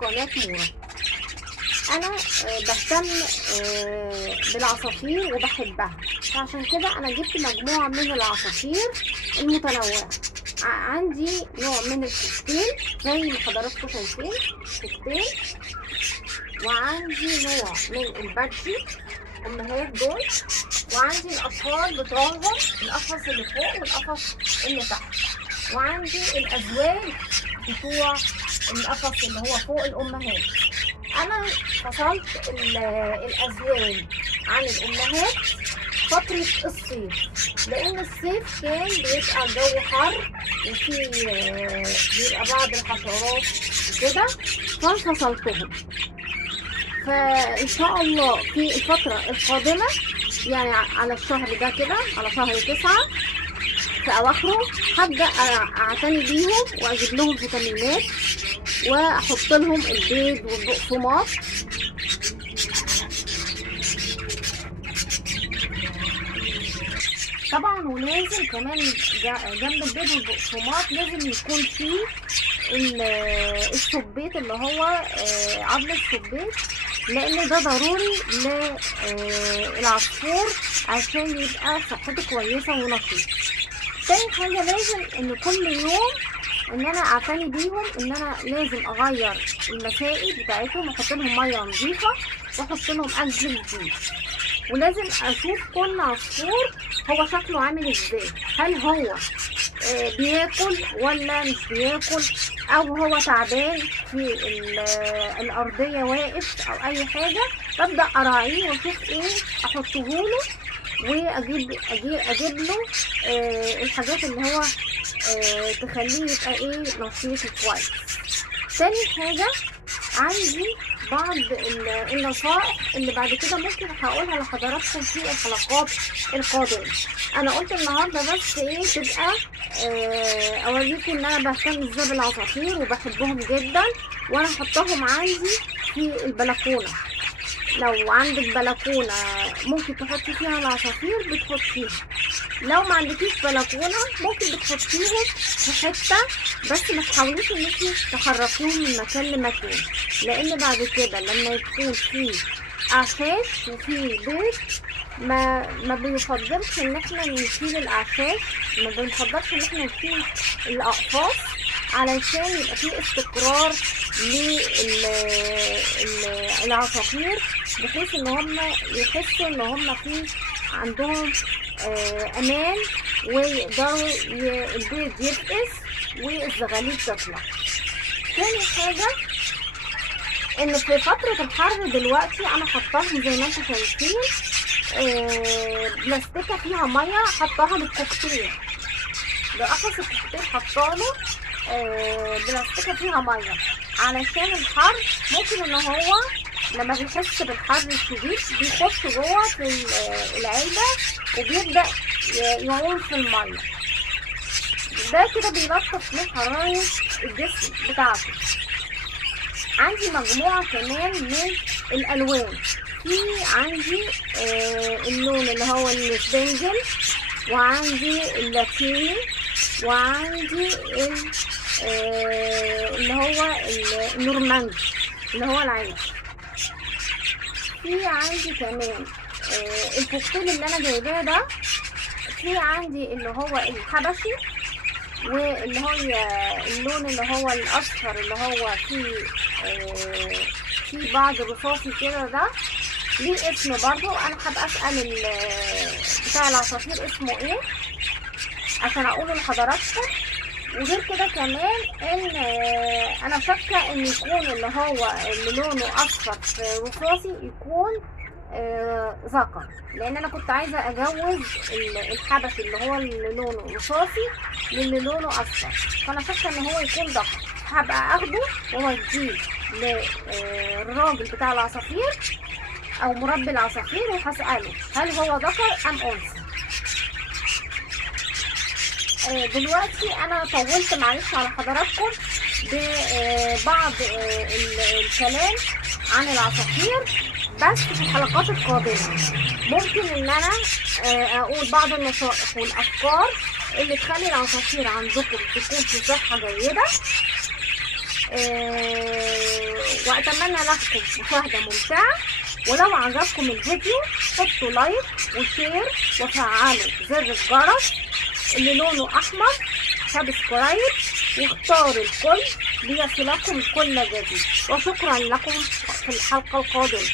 قناة مورا. انا بهتم بالعصافير وبحبها، فعشان كده انا جبت مجموعة من العصافير المتنوعة. عندي نوع من الكوكتيل زي ما حضراتكم شايفين، كوكتيل، وعندي نوع من البادجي امهات دول، وعندي الاطفال بتوعهم، القفص اللي فوق والقفص اللي تحت، وعندي الازواج بتوع القفص اللي هو فوق الامهات. انا فصلت الازواج عن الامهات فترة الصيف، لان الصيف كان بيبقى الجو حر وفي بيبقى بعض الحشرات وكده، فانفصلتهم. فان شاء الله في الفترة القادمة، يعني على الشهر ده كده، على شهر 9 في اواخره، هبدأ اعتني بيهم واجيب لهم فيتامينات واحط لهم البيض والبقسماط. طبعا ولازم كمان جنب البيض والبقسماط لازم يكون فيه السبيط اللي هو عظم السبيط، لان ده ضروري للعصفور عشان يبقى صحته كويسه ونشيط. تاني حاجه لازم ان كل يوم ان انا اعتني بيهم، ان انا لازم اغير المسائل بتاعتهم واحط لهم ميه نظيفه واحط لهم اكل جديد، ولازم اشوف كل عصفور هو شكله عامل ازاي، هل هو بياكل ولا مش بياكل، او هو تعبان في الارضيه واقف او اي حاجه. ببدا اراعيه واشوف ايه احطه له، واجيب له الحاجات اللي هو تخليه يبقى ايه نشيط كويس. تاني حاجه عندي بعض النصائح اللي بعد كده ممكن هقولها لحضراتكم في الحلقات القادمه. انا قلت النهارده بس ايه تبقى اوريكم ان انا بهتم ازاي بالعصافير وبحبهم جدا، وانا حطاهم عندي في البلكونه. لو عندك بلكونه ممكن تحطي فيها العصافير بتحطيها، لو ما عندكيش بلكونه ممكن بتحطيهم في حته، بس ما تحاوليش ان انتي تحركيهم من مكان لمكان، لان بعد كده لما يكون في اعشاش وفي بيض ما بنفضلش ان احنا نشيل الاعشاش، ما بنفضلش ان احنا نشيل الاقفاص علشان يبقى في استقرار للعصافير، بحيث ان هم يحسوا ان هم في عندهم امان، ويقدروا البيض يفقس والزغاليل تطلع. تاني حاجة ان في فترة الحر دلوقتي انا حطاهم زي ما انتم شايفين بلاستيكة فيها مية، حطاها للكوكتيل، ده قفص الكوكتيل حطاله بلاستيكة فيها مية علشان الحر. ممكن ان هو لما بيحس بالحر الشديد بيخش جوه في العلبة وبيبدأ يعوم في المية، ده كده بيلطف من حرارة الجسم بتاعته. عندي مجموعة كمان من الألوان، في عندي اللون اللي هو السبنجل، وعندي اللاتيني، وعندي اللي هو النورماندي اللي هو العادي. في عندي كمان الكوكتيل اللي انا جايباه ده، في عندي اللي هو الحبشي، واللي هو اللون اللي هو الاصفر اللي هو فيه بعض رصاصي كده، ده ليه اسم برضو. انا هبقى اسال بتاع العصافير اسمه ايه عشان اقوله لحضراتكم. وغير كده كمان ان انا شاكه ان يكون اللي هو اللي لونه اصفر في رصاصي يكون ذكر، لان انا كنت عايزه اجوز الحبشي اللي هو اللي لونه رصاصي للي لونه اصفر، فانا شاكه ان هو يكون ذكر. هبقى اخده واوديه للراجل بتاع العصافير او مربي العصافير وهساله هل هو ذكر ام انثى. دلوقتي انا طولت معلش على حضراتكم ببعض الكلام عن العصافير، بس في الحلقات القادمة ممكن ان انا اقول بعض النصائح والافكار اللي تخلي العصافير عندكم تكون في صحة جيدة، وأتمنى لكم مشاهدة ممتعة. ولو عجبكم الفيديو حطوا لايك وشير وفعلوا زر الجرس اللي لونه أحمر، سبسكرايب، واختاروا الكل ليصلكم كل جديد. وشكرا لكم في الحلقة القادمة.